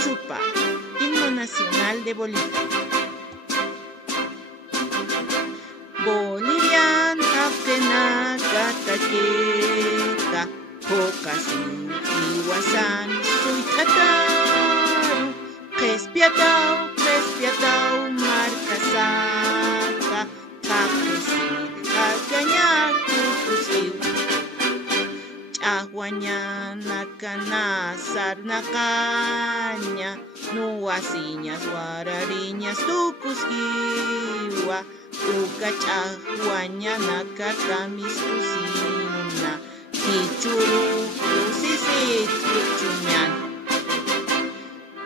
Chuchupa, himno nacional de Bolivia. Bolivian hapkena katakeka, hokasu iwasan suitataru, Crespiatao, marcasaka, tapusid, kaganya kukusiw. Chahuañana cana sarnacanya, nuasiñas guarariñas tucusquiwa, uca chahuañana catamistusina, hichuru kusisit kuchuñan.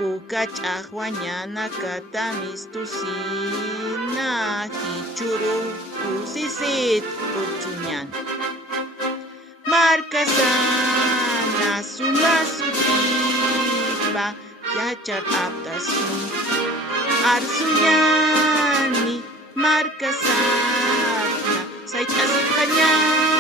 Uca chahuañana catamistusina, hichuru kusisit kuchuñan. Marcasana sumasutipa yachar aptasun arsuñani marcasana saytasiphañani